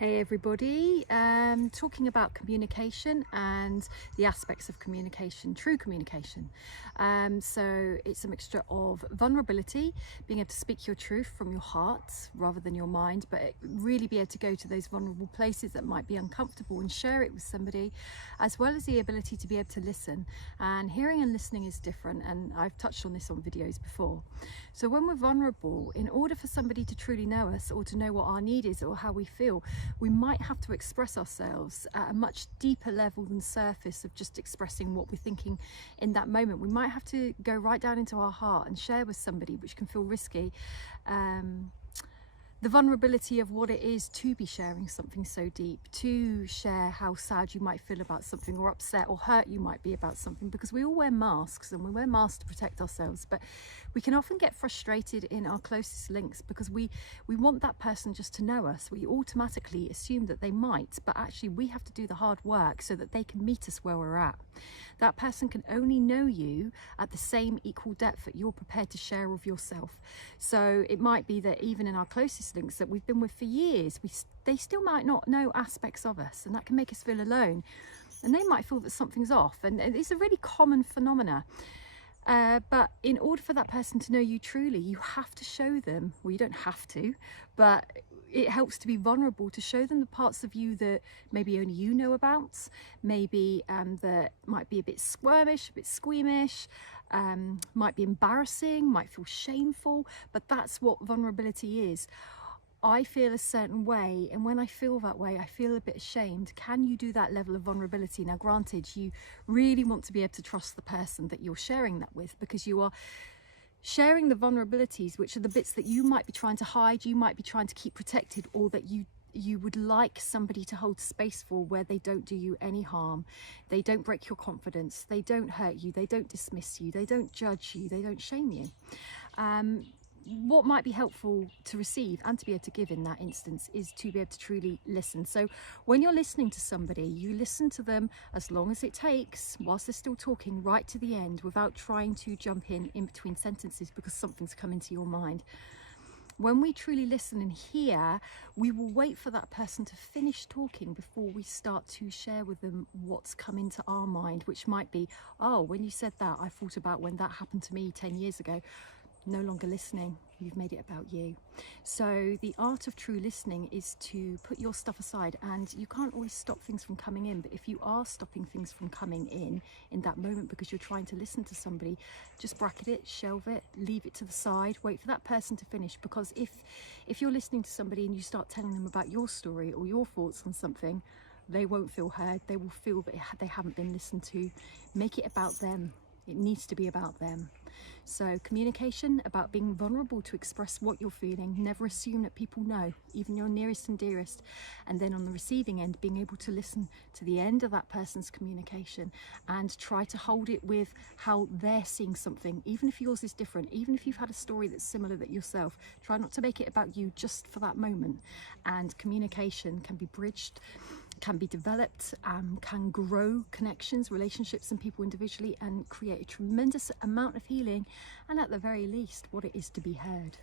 Hey everybody, talking about communication and the aspects of communication, true communication. So it's a mixture of vulnerability, being able to speak your truth from your heart rather than your mind, but really be able to go to those vulnerable places that might be uncomfortable and share it with somebody, as well as the ability to be able to listen. And hearing and listening is different, and I've touched on this on videos before. So when we're vulnerable, in order for somebody to truly know us or to know what our need is or how we feel, we might have to express ourselves at a much deeper level than surface of just expressing what we're thinking in that moment. We might have to go right down into our heart and share with somebody, which can feel risky. The vulnerability of what it is to be sharing something so deep, to share how sad you might feel about something or upset or hurt you might be about something, because we all wear masks and we wear masks to protect ourselves, but we can often get frustrated in our closest links because we want that person just to know us. We automatically assume that they might, but actually we have to do the hard work so that they can meet us where we're at. That person can only know you at the same equal depth that you're prepared to share of yourself. So it might be that even in our closest links that we've been with for years, they still might not know aspects of us, and that can make us feel alone, and they might feel that something's off, and it's a really common phenomena. But in order for that person to know you truly, you have to show them, well, you don't have to, but it helps to be vulnerable, to show them the parts of you that maybe only you know about, maybe that might be a bit squirmish, a bit squeamish, might be embarrassing, might feel shameful, but that's what vulnerability is. I feel a certain way, and when I feel that way, I feel a bit ashamed. Can you do that level of vulnerability? Now, granted, you really want to be able to trust the person that you're sharing that with, because you are sharing the vulnerabilities, which are the bits that you might be trying to hide, you might be trying to keep protected, or that you would like somebody to hold space for, where they don't do you any harm, they don't break your confidence, they don't hurt you, they don't dismiss you, they don't judge you, they don't shame you. What might be helpful to receive and to be able to give in that instance is to be able to truly listen. So when you're listening to somebody, you listen to them as long as it takes, whilst they're still talking, right to the end, without trying to jump in between sentences because something's come into your mind. When we truly listen and hear, we will wait for that person to finish talking before we start to share with them what's come into our mind, which might be, oh, when you said that, I thought about when that happened to me 10 years ago. No longer listening, you've made it about you. So the art of true listening is to put your stuff aside, and you can't always stop things from coming in, but if you are stopping things from coming in that moment because you're trying to listen to somebody, just bracket it, shelve it, leave it to the side, wait for that person to finish. Because if you're listening to somebody and you start telling them about your story or your thoughts on something, they won't feel heard, they will feel that they haven't been listened to. Make it about them. It needs to be about them. So communication, about being vulnerable to express what you're feeling. Never assume that people know, even your nearest and dearest. And then on the receiving end, being able to listen to the end of that person's communication and try to hold it with how they're seeing something, even if yours is different, even if you've had a story that's similar that yourself. Try not to make it about you just for that moment. And communication can be bridged, can be developed, can grow connections, relationships and people individually, and create a tremendous amount of healing, and at the very least, what it is to be heard.